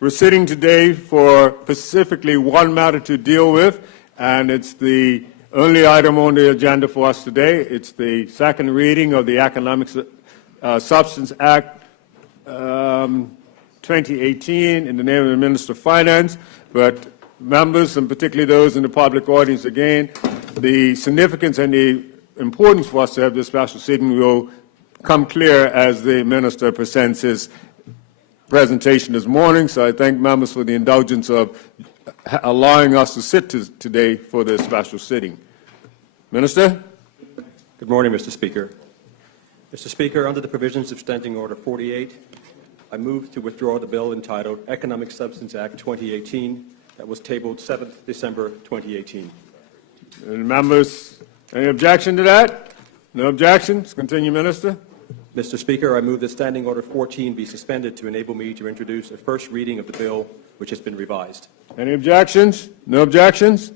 We're sitting today for specifically one matter to deal with, and it's the only item on the agenda for us today. It's the second reading of the Economic Substance Act 2018 in the name of the Minister of Finance. But members, and particularly those in the public audience, again, the significance and the importance for us to have this special sitting will come clear as the Minister presents his presentation this morning. So I thank members for the indulgence of allowing us to sit today for this special sitting. Minister? Good morning, Mr. Speaker. Mr. Speaker, under the provisions of Standing Order 48, I move to withdraw the bill entitled Economic Substance Act 2018 that was tabled 7th December 2018. Any members, any objection to that? No objections. Continue, Minister. Mr. Speaker, I move that Standing Order 14 be suspended to enable me to introduce a first reading of the bill, which has been revised. Any objections? No objections.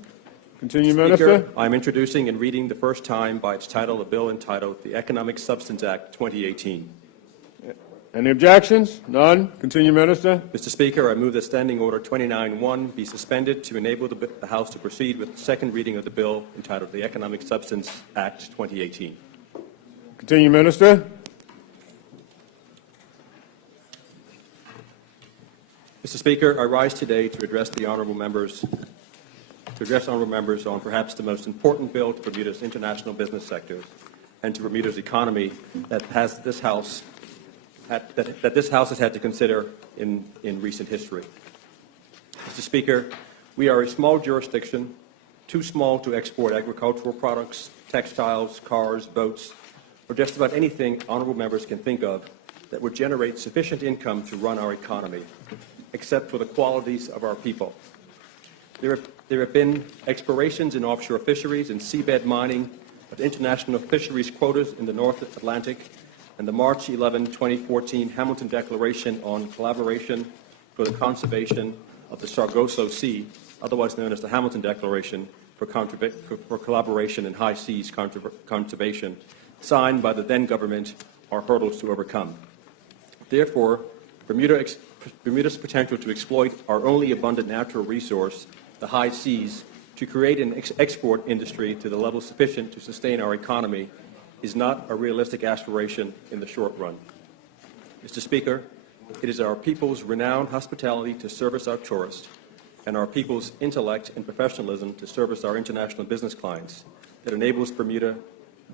Continue, Minister. Speaker, I am introducing and reading the first time by its title a bill entitled the Economic Substance Act 2018. Any objections? None. Continue, Minister. Mr. Speaker, I move that Standing Order 29-1 be suspended to enable the House to proceed with the second reading of the bill entitled the Economic Substance Act 2018. Continue, Minister. Mr. Speaker, I rise today to address honourable members on perhaps the most important bill to Bermuda's international business sector and to Bermuda's economy that this House has had to consider in recent history. Mr. Speaker, we are a small jurisdiction, too small to export agricultural products, textiles, cars, boats, or just about anything honourable members can think of that would generate sufficient income to run our economy, except for the qualities of our people. There have been explorations in offshore fisheries and seabed mining of international fisheries quotas in the North Atlantic, and the March 11, 2014 Hamilton Declaration on Collaboration for the Conservation of the Sargasso Sea, otherwise known as the Hamilton Declaration for Collaboration in High Seas Conservation, signed by the then government, are hurdles to overcome. Therefore, Bermuda's potential to exploit our only abundant natural resource, the high seas, to create an export industry to the level sufficient to sustain our economy is not a realistic aspiration in the short run. Mr. Speaker, it is our people's renowned hospitality to service our tourists and our people's intellect and professionalism to service our international business clients that enables Bermuda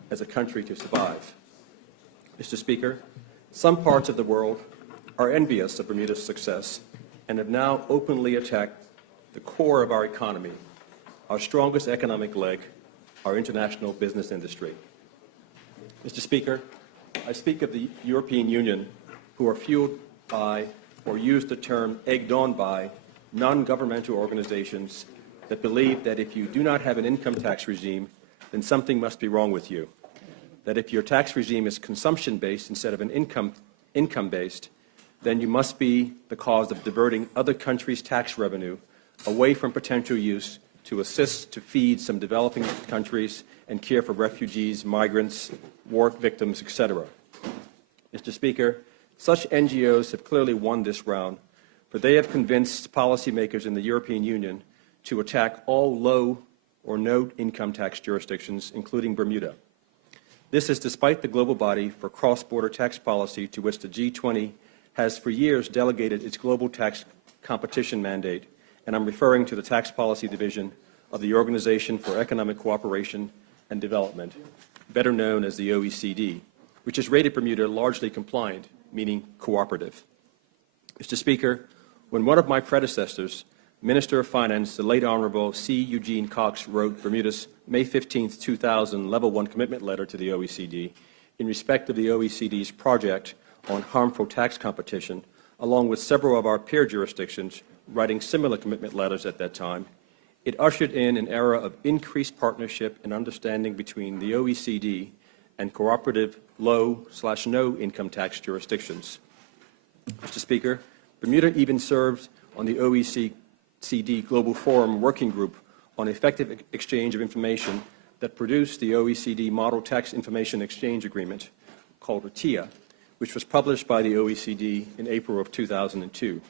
as a country to survive. Mr. Speaker, some parts of the world are envious of Bermuda's success and have now openly attacked the core of our economy, our strongest economic leg, our international business industry. Mr. Speaker, I speak of the European Union, who are fueled by, or use the term egged on by, non-governmental organizations that believe that if you do not have an income tax regime, then something must be wrong with you. That if your tax regime is consumption-based instead of an income-based, then you must be the cause of diverting other countries' tax revenue away from potential use to assist to feed some developing countries and care for refugees, migrants, war victims, etc. Mr. Speaker, such NGOs have clearly won this round, for they have convinced policymakers in the European Union to attack all low or no income tax jurisdictions, including Bermuda. This is despite the global body for cross-border tax policy to which the G20 has for years delegated its global tax competition mandate, and I'm referring to the Tax Policy Division of the Organization for Economic Cooperation and Development, better known as the OECD, which has rated Bermuda largely compliant, meaning cooperative. Mr. Speaker, when one of my predecessors, Minister of Finance, the late Honorable C. Eugene Cox, wrote Bermuda's May 15, 2000 Level 1 commitment letter to the OECD in respect of the OECD's project on harmful tax competition, along with several of our peer jurisdictions writing similar commitment letters at that time, it ushered in an era of increased partnership and understanding between the OECD and cooperative low/no income tax jurisdictions. Mr. Speaker, Bermuda even served on the OECD Global Forum Working Group on effective exchange of information that produced the OECD Model Tax Information Exchange Agreement, called RTIA, which was published by the OECD in April of 2002.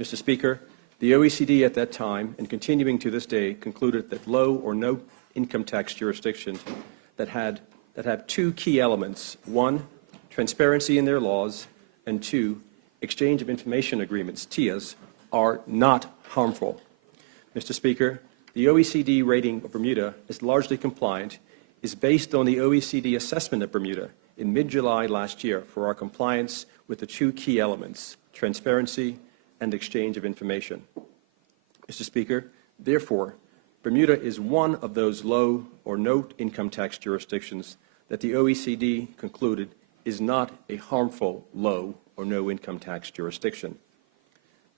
Mr. Speaker, the OECD at that time, and continuing to this day, concluded that low or no income tax jurisdictions that have two key elements: one, transparency in their laws, and two, exchange of information agreements, TIAs, are not harmful. Mr. Speaker, the OECD rating of Bermuda is largely compliant, is based on the OECD assessment of Bermuda in mid-July last year for our compliance with the two key elements, transparency and exchange of information. Mr. Speaker, therefore, Bermuda is one of those low or no income tax jurisdictions that the OECD concluded is not a harmful low or no income tax jurisdiction.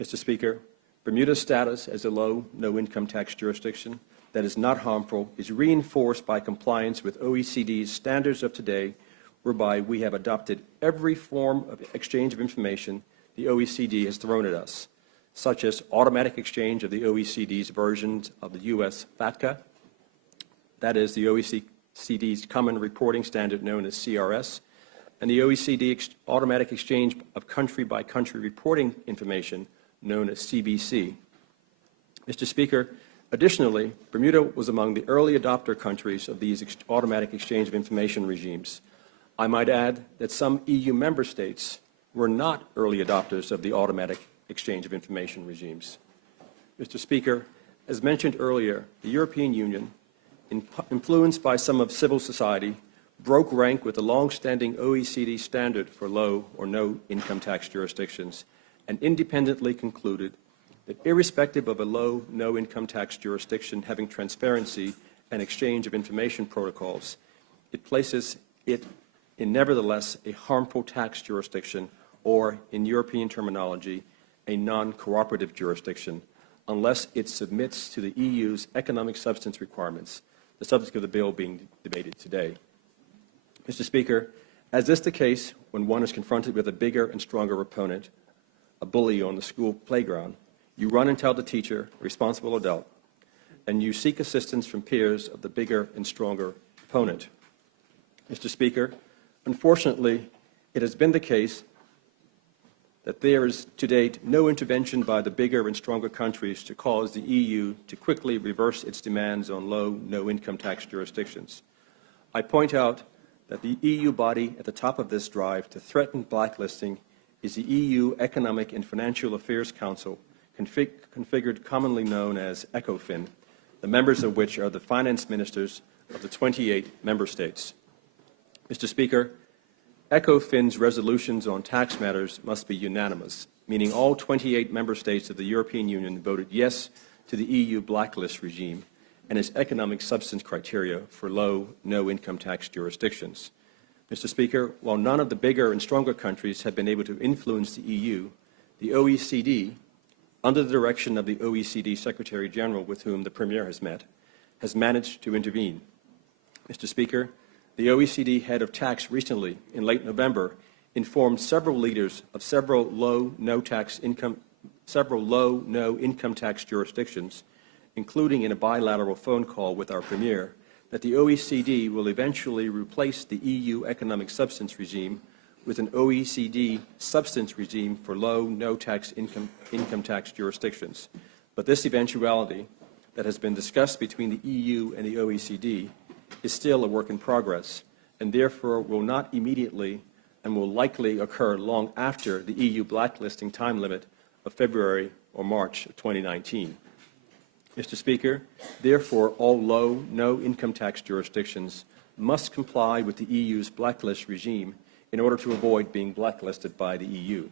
Mr. Speaker, Bermuda's status as a low, no income tax jurisdiction that is not harmful is reinforced by compliance with OECD's standards of today, whereby we have adopted every form of exchange of information the OECD has thrown at us, such as automatic exchange of the OECD's versions of the U.S. FATCA, that is the OECD's Common Reporting Standard known as CRS, and the OECD automatic exchange of country-by-country reporting information known as CBC. Mr. Speaker, additionally, Bermuda was among the early adopter countries of these automatic exchange of information regimes. I might add that some EU member states were not early adopters of the automatic exchange of information regimes. Mr. Speaker, as mentioned earlier, the European Union, influenced by some of civil society, broke rank with the long-standing OECD standard for low or no income tax jurisdictions and independently concluded that irrespective of a low, no income tax jurisdiction having transparency and exchange of information protocols, it places it in nevertheless a harmful tax jurisdiction, or in European terminology, a non-cooperative jurisdiction, unless it submits to the EU's economic substance requirements, the subject of the bill being debated today. Mr. Speaker, as is the case when one is confronted with a bigger and stronger opponent, a bully on the school playground, you run and tell the teacher, a responsible adult, and you seek assistance from peers of the bigger and stronger opponent. Mr. Speaker, unfortunately, it has been the case that there is to date no intervention by the bigger and stronger countries to cause the EU to quickly reverse its demands on low, no income tax jurisdictions. I point out that the EU body at the top of this drive to threaten blacklisting is the EU Economic and Financial Affairs Council, configured commonly known as ECOFIN, the members of which are the finance ministers of the 28 member states. Mr. Speaker, ECOFIN's resolutions on tax matters must be unanimous, meaning all 28 member states of the European Union voted yes to the EU blacklist regime and its economic substance criteria for low, no income tax jurisdictions. Mr. Speaker, while none of the bigger and stronger countries have been able to influence the EU, the OECD, under the direction of the OECD Secretary General with whom the Premier has met, has managed to intervene. Mr. Speaker, the OECD head of tax recently, in late November, informed several leaders of several low, no income tax jurisdictions, including in a bilateral phone call with our Premier, that the OECD will eventually replace the EU economic substance regime with an OECD substance regime for low, no tax income tax jurisdictions. But this eventuality that has been discussed between the EU and the OECD is still a work in progress, and therefore will not immediately and will likely occur long after the EU blacklisting time limit of February or March of 2019. Mr. Speaker, therefore, all low, no income tax jurisdictions must comply with the EU's blacklist regime in order to avoid being blacklisted by the EU.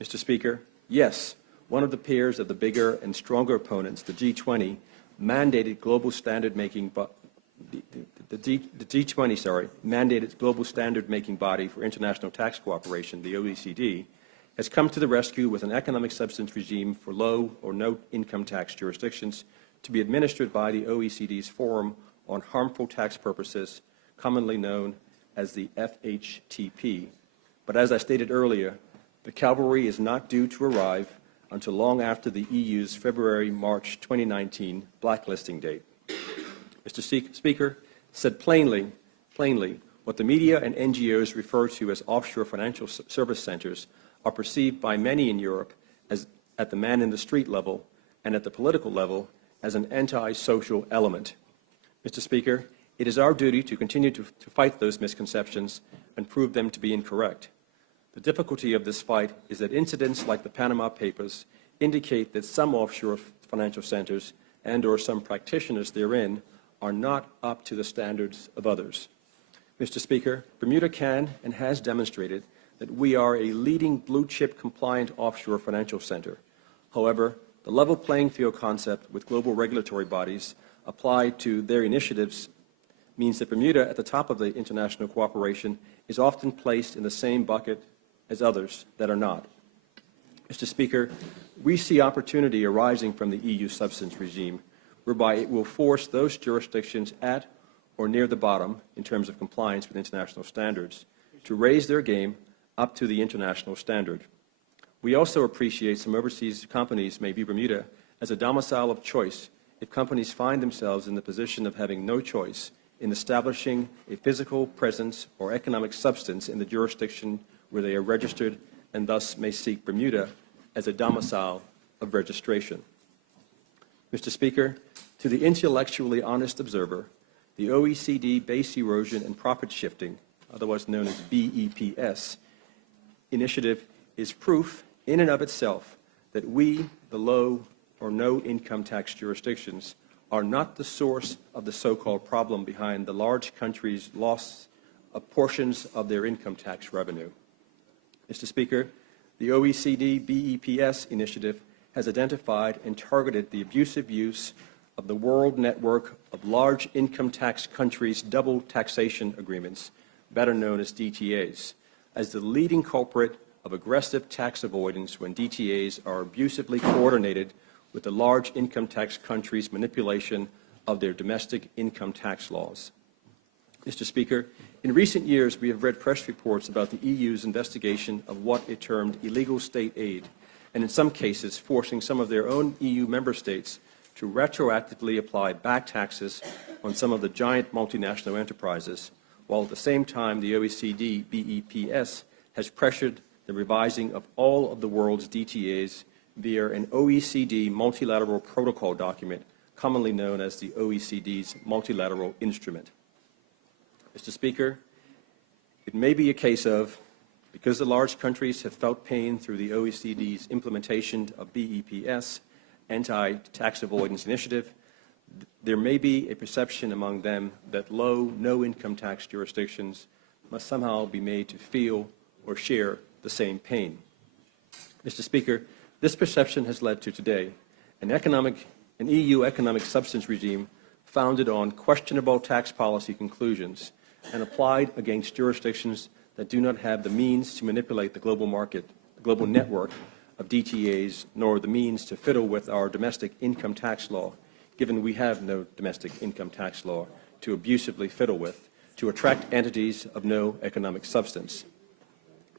Mr. Speaker, yes, one of the peers of the bigger and stronger opponents, the G20, mandated global standard making mandated global standard-making body for international tax cooperation, the OECD, has come to the rescue with an economic substance regime for low or no income tax jurisdictions to be administered by the OECD's Forum on Harmful Tax Purposes, commonly known as the FHTP. But as I stated earlier, the cavalry is not due to arrive until long after the EU's February-March 2019 blacklisting date. Mr. Speaker, said plainly, what the media and NGOs refer to as offshore financial service centers are perceived by many in Europe as at the man-in-the-street level and at the political level as an anti-social element. Mr. Speaker, it is our duty to continue to fight those misconceptions and prove them to be incorrect. The difficulty of this fight is that incidents like the Panama Papers indicate that some offshore financial centers and/or some practitioners therein are not up to the standards of others. Mr. Speaker, Bermuda can and has demonstrated that we are a leading blue-chip compliant offshore financial center. However, the level playing field concept with global regulatory bodies applied to their initiatives means that Bermuda, at the top of the international cooperation, is often placed in the same bucket as others that are not. Mr. Speaker, we see opportunity arising from the EU substance regime, whereby it will force those jurisdictions at or near the bottom in terms of compliance with international standards to raise their game up to the international standard. We also appreciate some overseas companies may view Bermuda as a domicile of choice if companies find themselves in the position of having no choice in establishing a physical presence or economic substance in the jurisdiction where they are registered and thus may seek Bermuda as a domicile of registration. Mr. Speaker, to the intellectually honest observer, the OECD Base Erosion and Profit Shifting, otherwise known as BEPS, initiative is proof in and of itself that we, the low or no income tax jurisdictions, are not the source of the so-called problem behind the large countries' loss of portions of their income tax revenue. Mr. Speaker, the OECD BEPS initiative has identified and targeted the abusive use of the World Network of Large Income Tax Countries Double Taxation Agreements, better known as DTAs, as the leading culprit of aggressive tax avoidance when DTAs are abusively coordinated with the large income tax countries' manipulation of their domestic income tax laws. Mr. Speaker, in recent years we have read press reports about the EU's investigation of what it termed illegal state aid, and in some cases forcing some of their own EU member states to retroactively apply back taxes on some of the giant multinational enterprises, while at the same time the OECD BEPS has pressured the revising of all of the world's DTAs via an OECD multilateral protocol document, commonly known as the OECD's multilateral instrument. Mr. Speaker, it may be a case of, because the large countries have felt pain through the OECD's implementation of BEPS, Anti-Tax Avoidance Initiative, there may be a perception among them that low, no-income tax jurisdictions must somehow be made to feel or share the same pain. Mr. Speaker, this perception has led to today an EU economic substance regime founded on questionable tax policy conclusions and applied against jurisdictions that do not have the means to manipulate the global market, the global network of DTAs, nor the means to fiddle with our domestic income tax law, given we have no domestic income tax law to abusively fiddle with, to attract entities of no economic substance.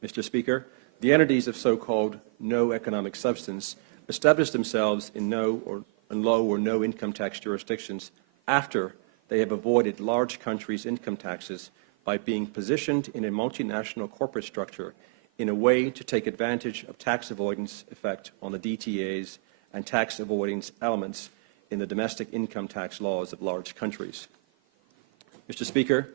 Mr. Speaker, the entities of so-called no economic substance establish themselves in low or no income tax jurisdictions after they have avoided large countries' income taxes by being positioned in a multinational corporate structure in a way to take advantage of tax avoidance effect on the DTAs and tax avoidance elements in the domestic income tax laws of large countries. Mr. Speaker,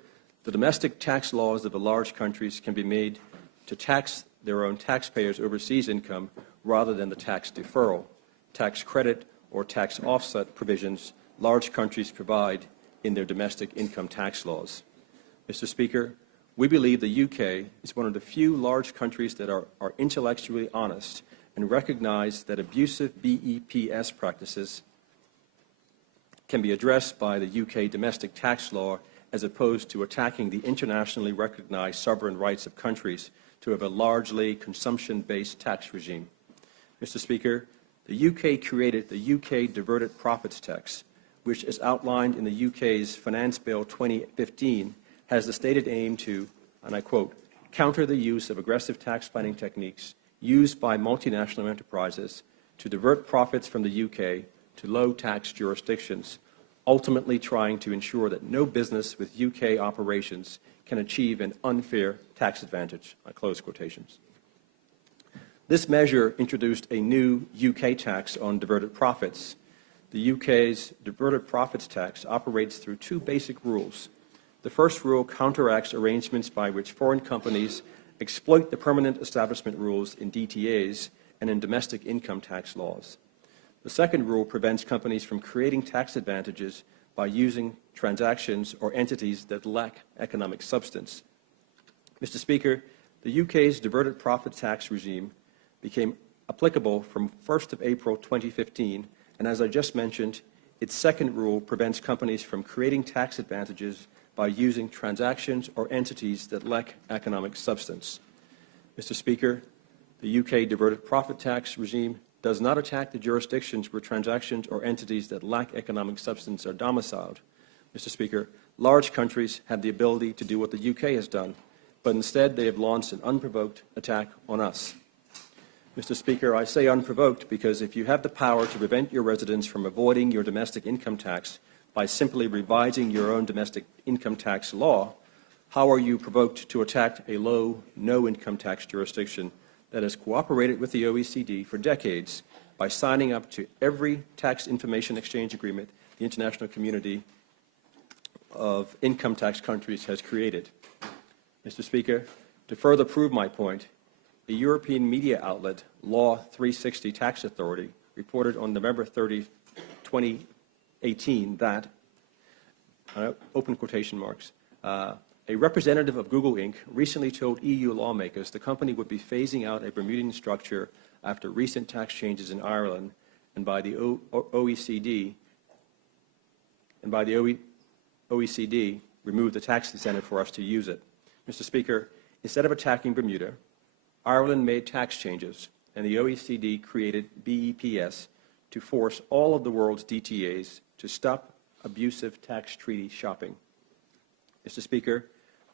the domestic tax laws of the large countries can be made to tax their own taxpayers' overseas income rather than the tax deferral, tax credit, or tax offset provisions large countries provide in their domestic income tax laws. Mr. Speaker, we believe the UK is one of the few large countries that are intellectually honest and recognize that abusive BEPS practices can be addressed by the UK domestic tax law as opposed to attacking the internationally recognized sovereign rights of countries to have a largely consumption-based tax regime. Mr. Speaker, the UK created the UK Diverted Profits Tax, which, as outlined in the UK's Finance Bill 2015, has the stated aim to, and I quote, counter the use of aggressive tax planning techniques used by multinational enterprises to divert profits from the UK to low-tax jurisdictions, ultimately trying to ensure that no business with UK operations can achieve an unfair tax advantage, I close quotations. This measure introduced a new UK tax on diverted profits. The UK's diverted profits tax operates through two basic rules. The first rule counteracts arrangements by which foreign companies exploit the permanent establishment rules in DTAs and in domestic income tax laws. The second rule prevents companies from creating tax advantages by using transactions or entities that lack economic substance. Mr. Speaker, the UK's diverted profit tax regime became applicable from 1st of April 2015, and as I just mentioned, its second rule prevents companies from creating tax advantages by using transactions or entities that lack economic substance. Mr. Speaker, the UK diverted profit tax regime does not attack the jurisdictions where transactions or entities that lack economic substance are domiciled. Mr. Speaker, large countries have the ability to do what the UK has done, but instead they have launched an unprovoked attack on us. Mr. Speaker, I say unprovoked because if you have the power to prevent your residents from avoiding your domestic income tax by simply revising your own domestic income tax law, how are you provoked to attack a low, no-income tax jurisdiction that has cooperated with the OECD for decades by signing up to every tax information exchange agreement the international community of income tax countries has created? Mr. Speaker, to further prove my point, the European media outlet Law 360 Tax Authority reported on November 30, 2018 that, open quotation marks, a representative of Google Inc. recently told EU lawmakers the company would be phasing out a Bermudian structure after recent tax changes in Ireland and by the OECD removed the tax incentive for us to use it. Mr. Speaker, instead of attacking Bermuda, Ireland made tax changes, and the OECD created BEPS to force all of the world's DTAs to stop abusive tax treaty shopping. Mr. Speaker,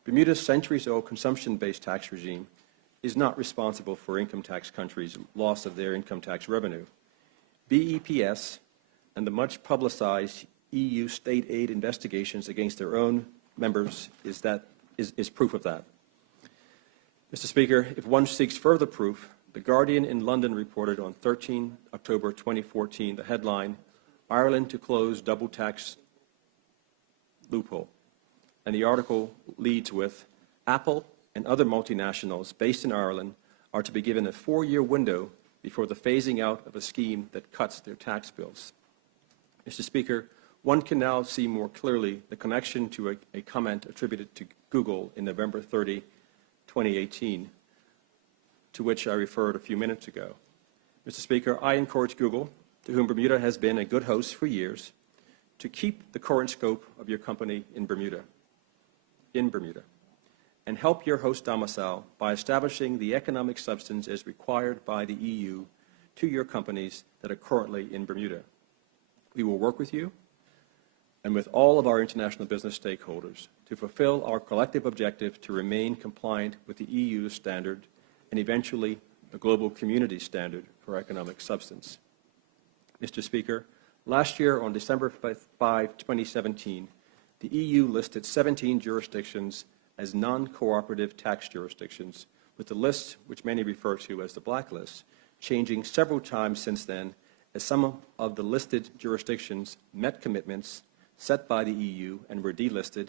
Bermuda's centuries-old consumption-based tax regime is not responsible for income tax countries' loss of their income tax revenue. BEPS and the much-publicized EU state aid investigations against their own members is proof of that. Mr. Speaker, if one seeks further proof, The Guardian in London reported on 13 October 2014 the headline, "Ireland to close double tax loophole." And the article leads with, "Apple and other multinationals based in Ireland are to be given a 4-year window before the phasing out of a scheme that cuts their tax bills." Mr. Speaker, one can now see more clearly the connection to a comment attributed to Google in November 30, 2018, to which I referred a few minutes ago. Mr. Speaker, I encourage Google, to whom Bermuda has been a good host for years, to keep the current scope of your company in Bermuda, and help your host domicile by establishing the economic substance as required by the EU to your companies that are currently in Bermuda. We will work with you and with all of our international business stakeholders to fulfill our collective objective to remain compliant with the EU standard and eventually the global community standard for economic substance. Mr. Speaker, last year on December 5, 2017, the EU listed 17 jurisdictions as non-cooperative tax jurisdictions, with the list, which many refer to as the blacklist, changing several times since then as some of the listed jurisdictions met commitments set by the EU and were delisted,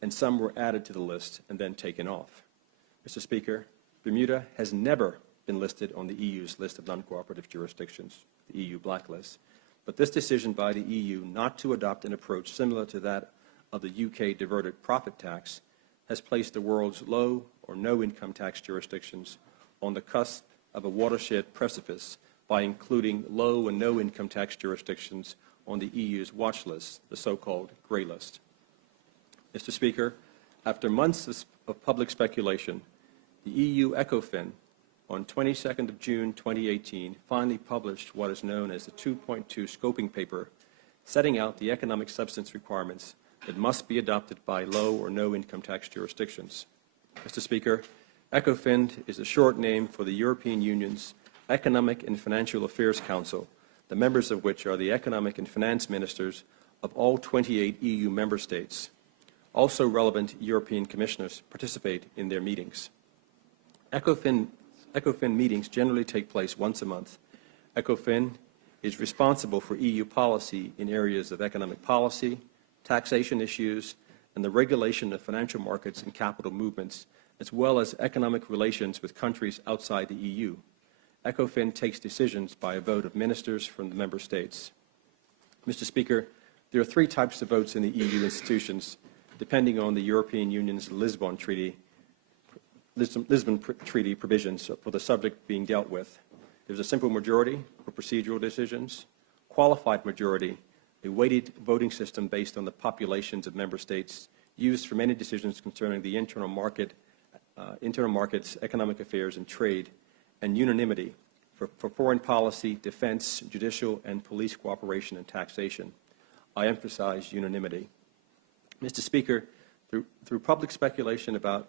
and some were added to the list and then taken off. Mr. Speaker, Bermuda has never been listed on the EU's list of non-cooperative jurisdictions, the EU blacklist, but this decision by the EU not to adopt an approach similar to that of the UK diverted profit tax has placed the world's low or no income tax jurisdictions on the cusp of a watershed precipice by including low and no income tax jurisdictions on the EU's watch list, the so-called grey list. Mr. Speaker, after months of public speculation, the EU ECOFIN on 22nd of June 2018 finally published what is known as the 2.2 scoping paper, setting out the economic substance requirements that must be adopted by low or no income tax jurisdictions. Mr. Speaker, ECOFIN is a short name for the European Union's Economic and Financial Affairs Council, the members of which are the economic and finance ministers of all 28 EU member states. Also relevant European commissioners participate in their meetings. ECOFIN's ECOFIN meetings generally take place once a month. ECOFIN is responsible for EU policy in areas of economic policy, taxation issues, and the regulation of financial markets and capital movements, as well as economic relations with countries outside the EU. ECOFIN takes decisions by a vote of ministers from the member states. Mr. Speaker, there are three types of votes in the EU institutions, depending on the European Union's Lisbon Treaty provisions for the subject being dealt with. There's a simple majority for procedural decisions, qualified majority, a weighted voting system based on the populations of member states used for many decisions concerning the internal markets, economic affairs, and trade, and unanimity for foreign policy, defense, judicial, and police cooperation and taxation. I emphasize unanimity. Mr. Speaker, through public speculation about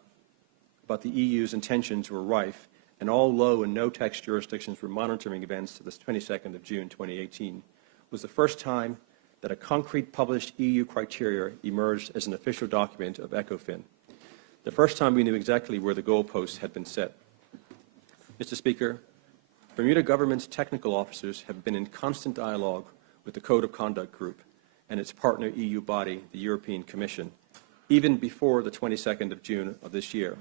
the EU's intentions were rife, and all low and no tax jurisdictions were monitoring events to the 22nd of June 2018, was the first time that a concrete published EU criteria emerged as an official document of ECOFIN. The first time we knew exactly where the goalposts had been set. Mr. Speaker, Bermuda government's technical officers have been in constant dialogue with the Code of Conduct Group and its partner EU body, the European Commission, even before the 22nd of June of this year.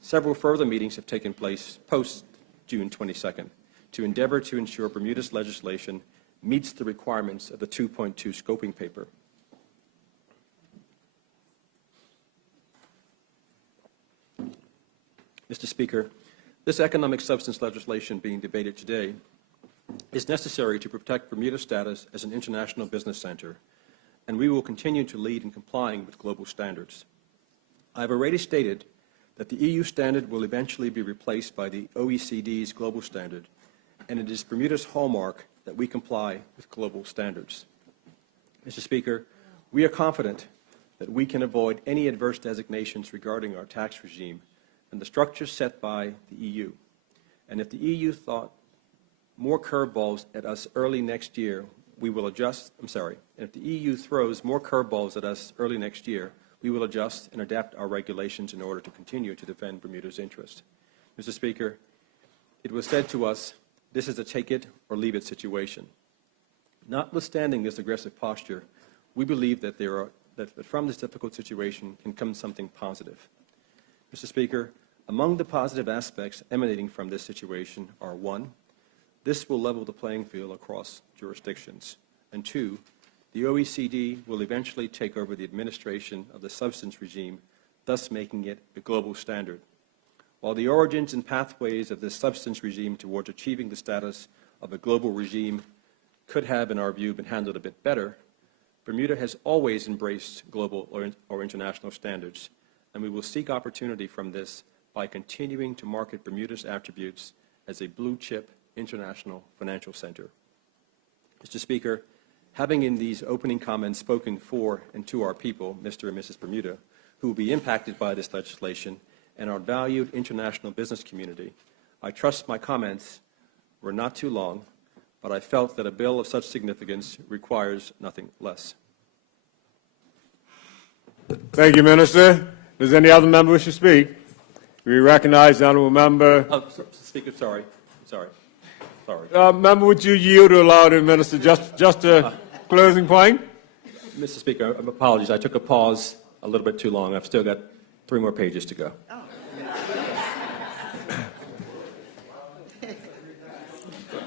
Several further meetings have taken place post-June 22nd to endeavor to ensure Bermuda's legislation meets the requirements of the 2.2 scoping paper. Mr. Speaker, this economic substance legislation being debated today is necessary to protect Bermuda's status as an international business center, and we will continue to lead in complying with global standards. I have already stated that the EU standard will eventually be replaced by the OECD's global standard, and it is Bermuda's hallmark that we comply with global standards. Mr. Speaker, we are confident that we can avoid any adverse designations regarding our tax regime and the structures set by the EU. And if the EU thought more curveballs at us early next year, we will adjust. And if the EU throws more curveballs at us early next year, we will adjust and adapt our regulations in order to continue to defend Bermuda's interest. Mr. Speaker, it was said to us, this is a take it or leave it situation. Notwithstanding this aggressive posture, we believe that from this difficult situation can come something positive. Mr. Speaker, among the positive aspects emanating from this situation are: 1, this will level the playing field across jurisdictions, and 2, the OECD will eventually take over the administration of the substance regime, thus making it a global standard. While the origins and pathways of this substance regime towards achieving the status of a global regime could have, in our view, been handled a bit better, Bermuda has always embraced global or international standards, and we will seek opportunity from this by continuing to market Bermuda's attributes as a blue-chip international financial center. Mr. Speaker, having in these opening comments spoken for and to our people, Mr. and Mrs. Bermuda, who will be impacted by this legislation, and our valued international business community, I trust my comments were not too long, but I felt that a bill of such significance requires nothing less. Thank you, Minister. Does any other member wish to speak? We recognize the honourable member. Speaker, sorry. Member, would you yield to allow the minister just a closing point? Mr. Speaker, apologies. I took a pause a little bit too long. I've still got 3 more pages to go.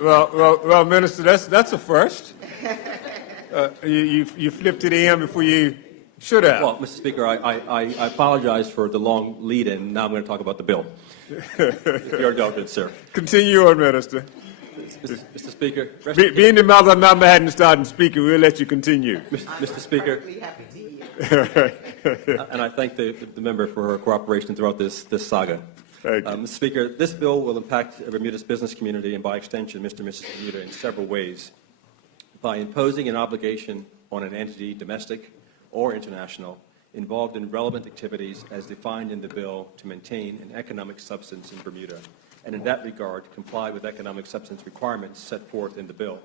Well, Minister, that's a first. You flipped to the end before you should have. Well, Mr. Speaker, I apologize for the long lead-in. Now I'm going to talk about the bill. Your indulgence, sir. Continue on, Minister. Mr. Speaker. Being the member hadn't started speaking, we'll let you continue. Mr. Speaker. And I thank the member for her cooperation throughout this saga. Mr. Speaker, this bill will impact Bermuda's business community and, by extension, Mr. and Mrs. Bermuda in several ways. By imposing an obligation on an entity, domestic or international, involved in relevant activities as defined in the bill to maintain an economic substance in Bermuda, and in that regard comply with economic substance requirements set forth in the bill.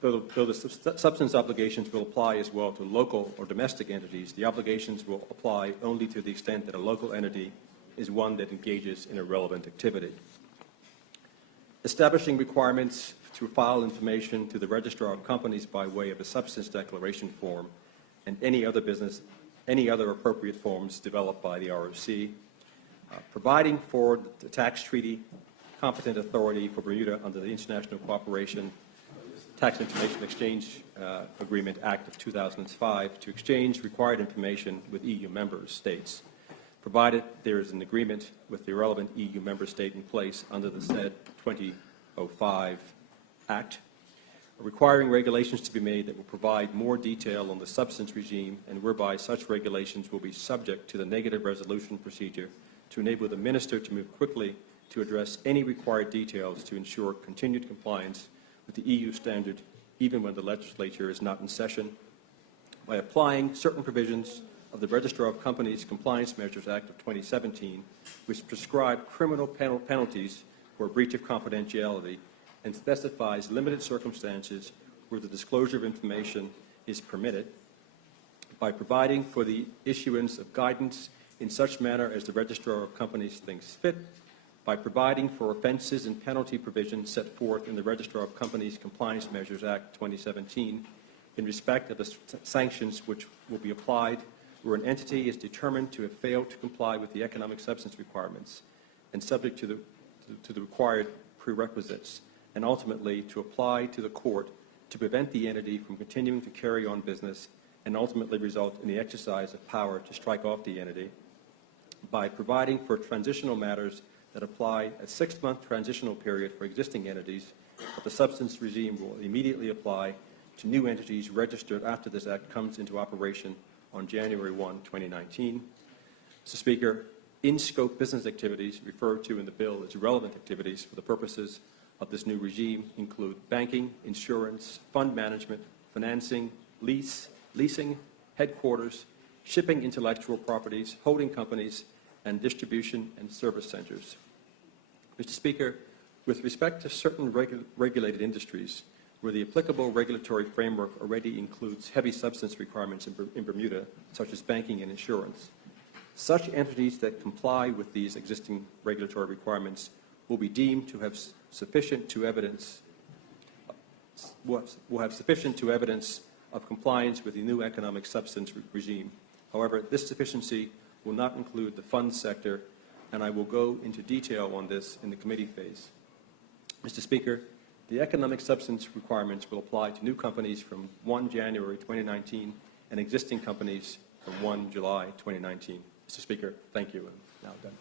Though the substance obligations will apply as well to local or domestic entities, the obligations will apply only to the extent that a local entity is one that engages in a relevant activity. Establishing requirements to file information to the registrar of companies by way of a substance declaration form and any other appropriate forms developed by the ROC. Providing for the tax treaty competent authority for Bermuda under the International Cooperation Tax Information Exchange Agreement Act of 2005 to exchange required information with EU member states, provided there is an agreement with the relevant EU member state in place under the said 2005 Act, requiring regulations to be made that will provide more detail on the substance regime and whereby such regulations will be subject to the negative resolution procedure to enable the minister to move quickly to address any required details to ensure continued compliance with the EU standard even when the legislature is not in session, by applying certain provisions of the Registrar of Companies Compliance Measures Act of 2017, which prescribe criminal penalties for breach of confidentiality and specifies limited circumstances where the disclosure of information is permitted, by providing for the issuance of guidance in such manner as the Registrar of Companies thinks fit, by providing for offenses and penalty provisions set forth in the Registrar of Companies Compliance Measures Act 2017 in respect of the sanctions which will be applied where an entity is determined to have failed to comply with the economic substance requirements and subject to the required prerequisites, and ultimately to apply to the court to prevent the entity from continuing to carry on business and ultimately result in the exercise of power to strike off the entity, by providing for transitional matters that apply a 6-month transitional period for existing entities, but the substance regime will immediately apply to new entities registered after this Act comes into operation on January 1, 2019. Mr. Speaker, in-scope business activities referred to in the bill as relevant activities for the purposes of this new regime include banking, insurance, fund management, financing, leasing, headquarters, shipping intellectual properties, holding companies, and distribution and service centers. Mr. Speaker, with respect to certain regulated industries where the applicable regulatory framework already includes heavy substance requirements in Bermuda, such as banking and insurance, such entities that comply with these existing regulatory requirements will be deemed to have sufficient to evidence of compliance with the new economic substance regime. However, this sufficiency will not include the fund sector, and I will go into detail on this in the committee phase. Mr. Speaker, the economic substance requirements will apply to new companies from 1 January 2019 and existing companies from 1 July 2019. Mr. Speaker, thank you. I'm now done.